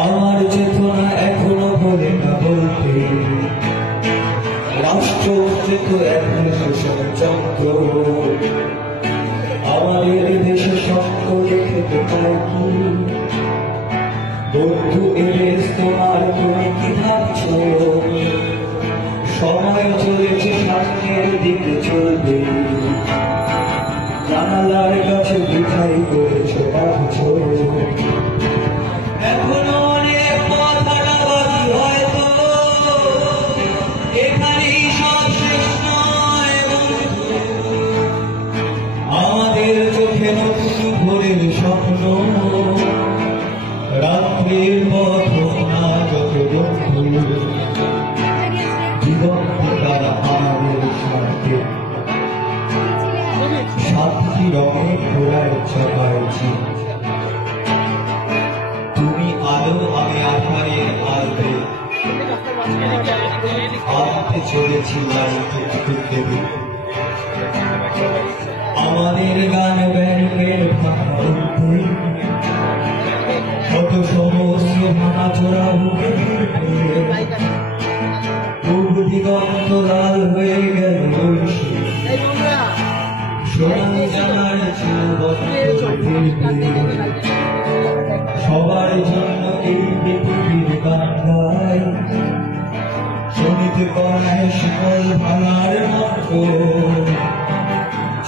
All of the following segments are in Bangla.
আমার চেতনা এখনো বলে না বলতে, রাষ্ট্র এখন শোষণ চক্র আমাদের দেশে সত্য দেখতে পাই কি বন্ধু এদের তোমার তুমি কি ভাবছ? সময় চলেছে সামনের দিকে চলবে, জানালার কাছে বিঠাই করেছ ভাবছ। এখনো অনেক কথাটা বাকি, হয়তো এখানেই সব শেষ নয়। আমাদের চোখে নতুন ভোরের স্বপ্ন, রাত্রির পথ না যত বন্ধু, জীবন তারা আমাদের সাথে সাতটি রঙে ঘোরার ছড়াইছি। তুমি আলো আমি আধারের আলোতে আনতে চলেছি লাইফে। আমাদের গান ব্যাংকের ভাঙতে কত সমস্ত ভাঙা চোরা দিগন্ত লাল হয়ে গেল সোনালি জানার সবার জন্য এই পৃথিবীর গান গায়, শোনিতে করায় সকল ভাঙার মতো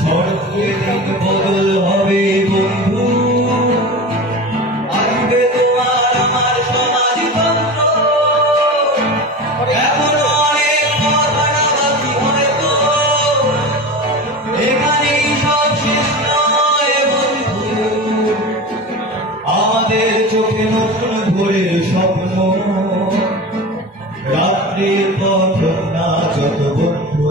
ঝড় দিন বদল হবে বন্ধু, আসবে তোমার আমার সমাজতন্ত্র। এখনো অনেক কথা বাকি, হয়তো এখানেই সব শেষ নয় বন্ধু। আমাদের চোখে নতুন ভোরের স্বপ্ন, রাত্রির পথ না যত বন্ধু।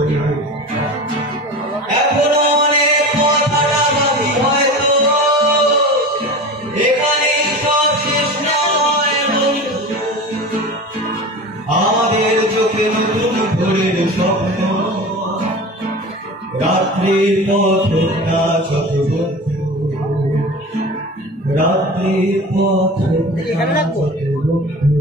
এখনো অনেক কথাটা বাকি, হয়তো এখানেই সব শেষ নয় বন্ধু। আমাদের চোখে নতুন ভোরের স্বপ্ন, রাত্রির পথ না যত বন্ধু, রাত্রির পথ না যত বন্ধু।